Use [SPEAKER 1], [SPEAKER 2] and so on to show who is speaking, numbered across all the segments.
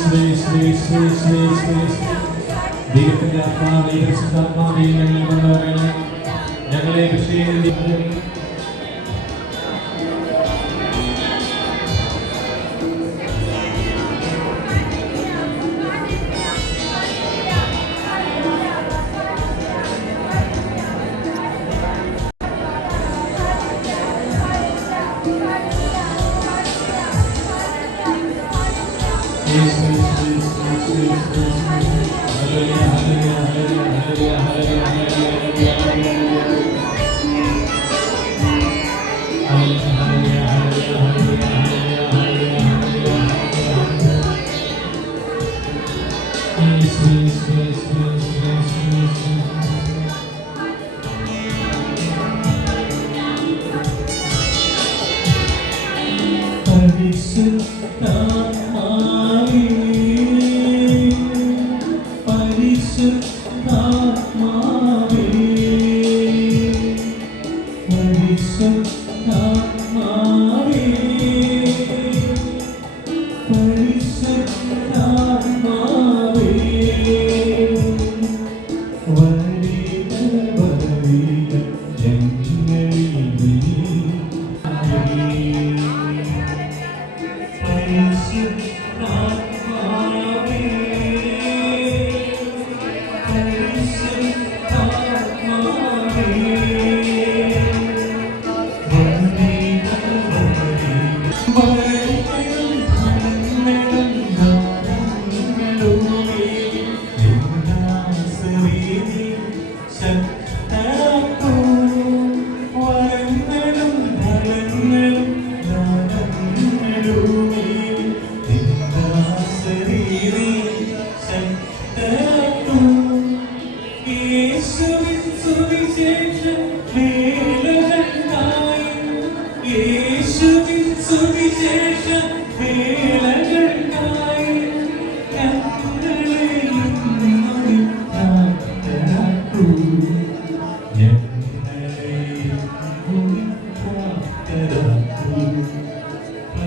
[SPEAKER 1] ശ്രീ ശ്രീ ശ്രീ ശ്രീ ശ്രീ ദൈവത്തിന്റെ ആത്മാവ് ദൈവത്തിന്റെ ആത്മാവ് ഞങ്ങൾ കൊണ്ടുവരണം Nilay Bashir, Hallelujah, hallelujah, hallelujah, hallelujah, hallelujah, hallelujah. isso, isso, isso.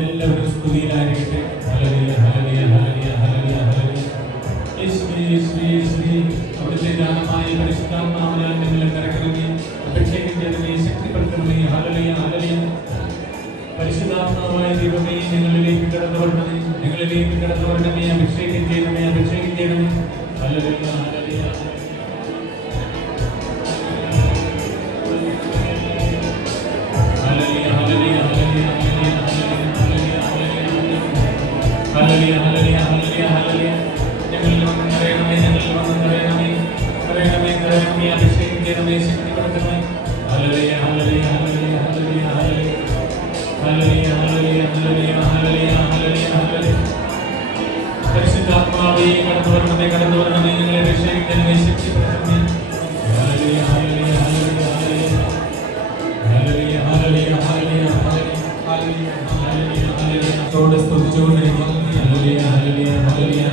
[SPEAKER 1] എല്ലാവരും സ്തുതിയിലായിരിക്കട്ടെ ഹലലിയ ഹലലിയ ഹലലിയ ഹലലിയ ഹലലിയ ശ്രീ ശ്രീ ശ്രീ അവിടുത്തെ ഗാനമായ പരിശുദ്ധാത്മാവിനാൽ നിങ്ങളെ നിറക്കിറങ്ങി അഭിഷേകിച്ചതിനെ ശക്തിപ്പെടുത്തണമേ ഹലലിയ ഹലലിയ ദൈവമേ ഞങ്ങളിലേക്ക് കടന്നു വരണമേ ഞങ്ങളിലേക്ക് കടന്നു വരണമേ അഭിഷേകം ചെയ്യണമേ അഭിഷേകം ചെയ്യണമേ. സ്തുതിച്ചുകൊണ്ടിരിക്കുന്നു hallelujah hallelujah hallelujah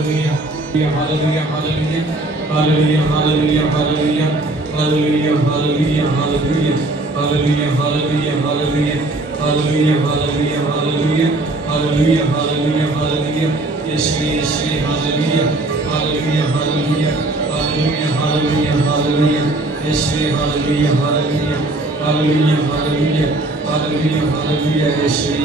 [SPEAKER 1] hallelujah hallelujah hallelujah hallelujah hallelujah hallelujah hallelujah hallelujah hallelujah hallelujah hallelujah hallelujah hallelujah hallelujah hallelujah hallelujah hallelujah hallelujah Yeshu Yeshu hallelujah hallelujah hallelujah hallelujah hallelujah hallelujah Yeshu hallelujah hallelujah hallelujah hallelujah hallelujah hallelujah Yeshu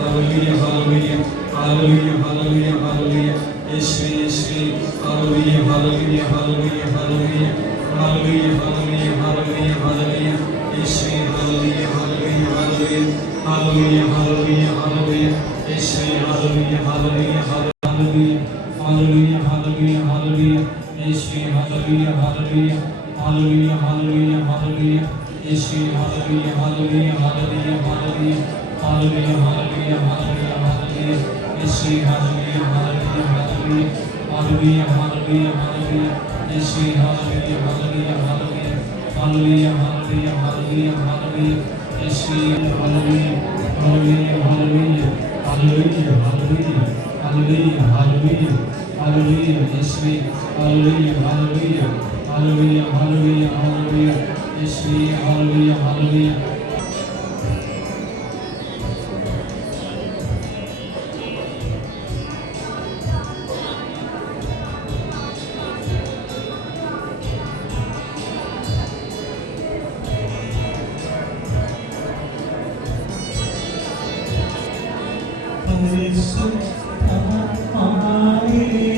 [SPEAKER 1] hallelujah hallelujah hallelujah hallelujah hallelujah Yeshua, Yeshua, hallelujah, hallelujah, hallelujah, hallelujah, hallelujah, hallelujah, hallelujah, hallelujah, Yeshua, hallelujah, hallelujah, hallelujah, hallelujah, hallelujah, hallelujah, Yeshua, hallelujah, hallelujah, hallelujah, hallelujah, hallelujah, hallelujah, Yeshua, hallelujah, hallelujah, hallelujah, hallelujah, hallelujah, Yeshua, hallelujah, hallelujah, hallelujah, hallelujah, hallelujah, hallelujah, hallelujah, hallelujah, യേശേ hallelujah hallelujah hallelujah hallelujah hallelujah യേശേ hallelujah hallelujah hallelujah hallelujah hallelujah hallelujah യേശേ hallelujah hallelujah hallelujah hallelujah hallelujah hallelujah hallelujah hallelujah യേശേ hallelujah hallelujah hallelujah hallelujah hallelujah യേശേ hallelujah hallelujah Holy Spirit, come